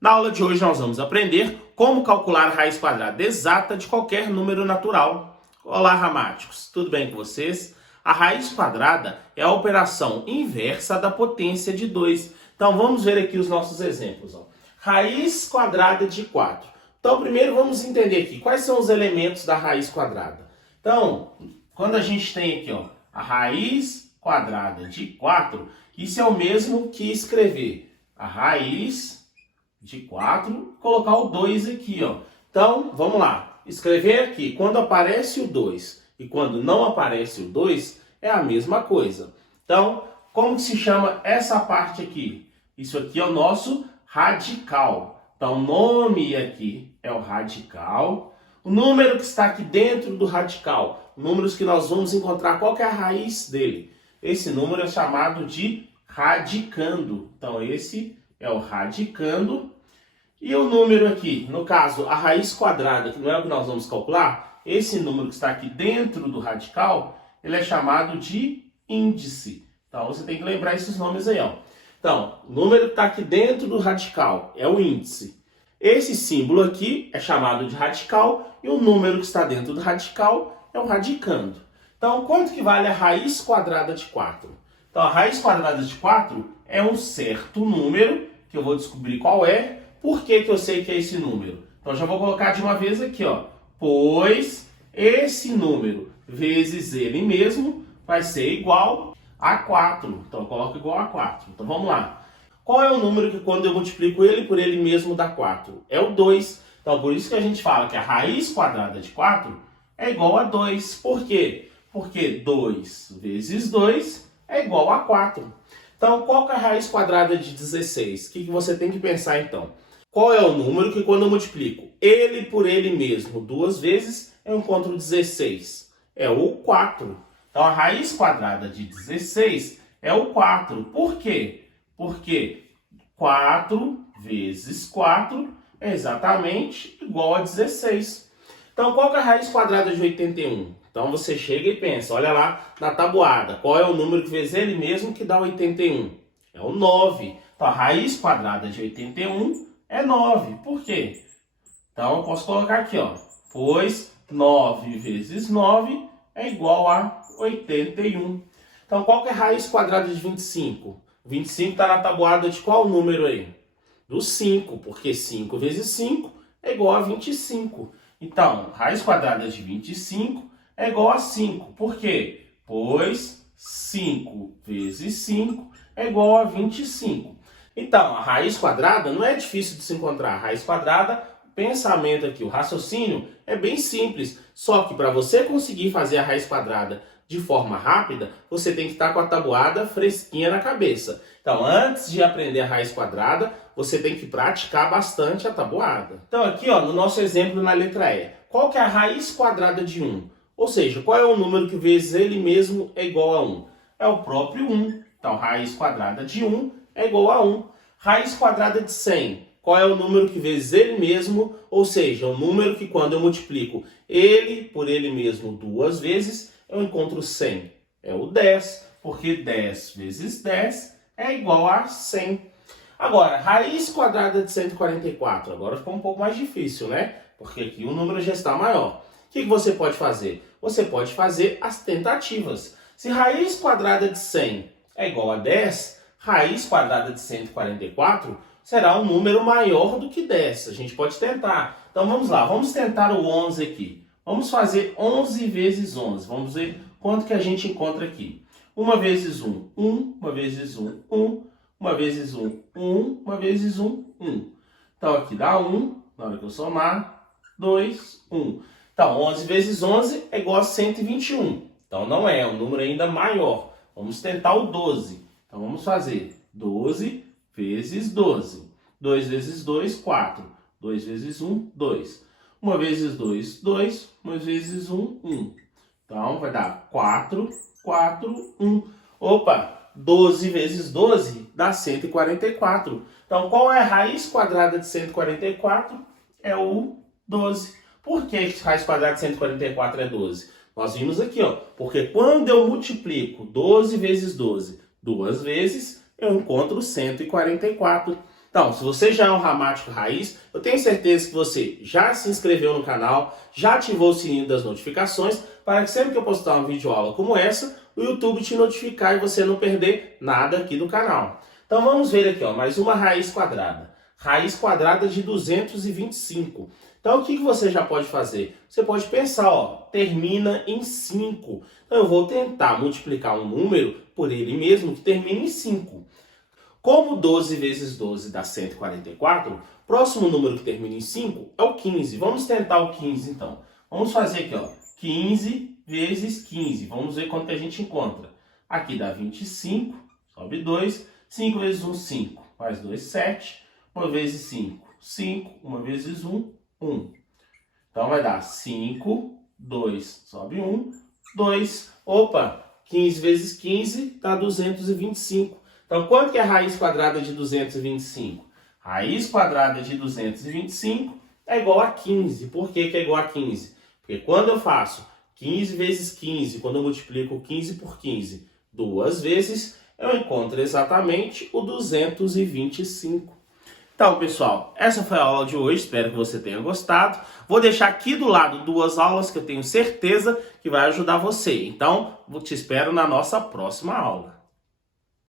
Na aula de hoje nós vamos aprender como calcular a raiz quadrada exata de qualquer número natural. Olá, ramáticos, tudo bem com vocês? A raiz quadrada é a operação inversa da potência de 2. Então vamos ver aqui os nossos exemplos. Raiz quadrada de 4. Então primeiro vamos entender aqui quais são os elementos da raiz quadrada. Então, quando a gente tem aqui a raiz quadrada de 4, isso é o mesmo que escrever a raiz de 4, colocar o 2 aqui, Então, vamos lá. Escrever aqui, quando aparece o 2 e quando não aparece o 2, é a mesma coisa. Então, como que se chama essa parte aqui? Isso aqui é o nosso radical. Então, o nome aqui é o radical. O número que está aqui dentro do radical, números que nós vamos encontrar, qual que é a raiz dele? Esse número é chamado de radicando. Então, esse é o radicando. E o número aqui, no caso, a raiz quadrada, que não é o que nós vamos calcular, esse número que está aqui dentro do radical, ele é chamado de índice. Então, você tem que lembrar esses nomes aí, Então, o número que está aqui dentro do radical é o índice. Esse símbolo aqui é chamado de radical e o número que está dentro do radical é o radicando. Então, quanto que vale a raiz quadrada de 4? Então, a raiz quadrada de 4 é um certo número, que eu vou descobrir qual é. Por que que eu sei que é esse número? Então, já vou colocar de uma vez aqui, Pois esse número vezes ele mesmo vai ser igual a 4. Então, eu coloco igual a 4. Então, vamos lá. Qual é o número que quando eu multiplico ele por ele mesmo dá 4? É o 2. Então, por isso que a gente fala que a raiz quadrada de 4 é igual a 2. Por quê? Porque 2 vezes 2 é igual a 4. Então, qual que é a raiz quadrada de 16? O que você tem que pensar, então? Qual é o número que quando eu multiplico ele por ele mesmo 2 vezes, eu encontro 16? É o 4. Então, a raiz quadrada de 16 é o 4. Por quê? Porque 4 vezes 4 é exatamente igual a 16. Então, qual que é a raiz quadrada de 81? Então, você chega e pensa, olha lá na tabuada, qual é o número que vezes ele mesmo que dá 81? É o 9. Então, a raiz quadrada de 81 é 9. Por quê? Então, eu posso colocar aqui, pois 9 vezes 9 é igual a 81. Então, qual que é a raiz quadrada de 25? 25 está na tabuada de qual número aí? Do 5, porque 5 vezes 5 é igual a 25. Então, raiz quadrada de 25 é igual a 5. Por quê? Pois 5 vezes 5 é igual a 25. Então, a raiz quadrada não é difícil de se encontrar. A raiz quadrada, o pensamento aqui, o raciocínio é bem simples. Só que para você conseguir fazer a raiz quadrada de forma rápida, você tem que estar com a tabuada fresquinha na cabeça. Então, antes de aprender a raiz quadrada, você tem que praticar bastante a tabuada. Então, aqui no nosso exemplo na letra E, qual que é a raiz quadrada de 1? Ou seja, qual é o número que vezes ele mesmo é igual a 1? É o próprio 1. Então, raiz quadrada de 1 é igual a 1. Raiz quadrada de 100. Qual é o número que vezes ele mesmo? Ou seja, o número que quando eu multiplico ele por ele mesmo 2 vezes, eu encontro 100. É o 10, porque 10 vezes 10 é igual a 100. Agora, raiz quadrada de 144. Agora ficou um pouco mais difícil, né? Porque aqui o número já está maior. O que você pode fazer? Você pode fazer as tentativas. Se raiz quadrada de 100 é igual a 10, raiz quadrada de 144 será um número maior do que 10. A gente pode tentar. Então vamos lá, vamos tentar o 11 aqui. Vamos fazer 11 vezes 11. Vamos ver quanto que a gente encontra aqui. 1 vezes 1, 1. 1 vezes 1, 1. 1 vezes 1, 1. 1 vezes 1, 1. Então aqui dá 1, na hora que eu somar, 2, 1. Então 11 vezes 11 é igual a 121. Então não é um número ainda maior. Vamos tentar o 12. Então vamos fazer 12 vezes 12. 2 vezes 2, 4. 2 vezes 1, 2. 1 vezes 2, 2. 1 vezes 1, 1. Então vai dar 4, 4, 1. Opa! 12 vezes 12 dá 144. Então qual é a raiz quadrada de 144? É o 12. Por que a raiz quadrada de 144 é 12? Nós vimos aqui, porque quando eu multiplico 12 vezes 12 duas vezes, eu encontro 144. Então, se você já é um ramático raiz, eu tenho certeza que você já se inscreveu no canal, já ativou o sininho das notificações, para que sempre que eu postar uma videoaula como essa, o YouTube te notificar e você não perder nada aqui do canal. Então vamos ver aqui, ó, mais uma raiz quadrada. Raiz quadrada de 225. Então o que você já pode fazer? Você pode pensar, ó, termina em 5. Então eu vou tentar multiplicar um número por ele mesmo que termine em 5. Como 12 vezes 12 dá 144, próximo número que termina em 5 é o 15. Vamos tentar o 15 então. Vamos fazer aqui, ó, 15 vezes 15. Vamos ver quanto que a gente encontra. Aqui dá 25, sobe 2. 5 vezes 1, 5. Mais 2, 7. 1 vezes 5, 5. 1 vezes 1, 1. Então vai dar 5, 2, sobe 1, 2. Opa, 15 vezes 15 dá 225. Então, quanto que é a raiz quadrada de 225? Raiz quadrada de 225 é igual a 15. Por que é igual a 15? Porque quando eu faço 15 vezes 15, quando eu multiplico 15 por 15 duas vezes, eu encontro exatamente o 225. Então, pessoal, essa foi a aula de hoje. Espero que você tenha gostado. Vou deixar aqui do lado duas aulas que eu tenho certeza que vai ajudar você. Então, te espero na nossa próxima aula.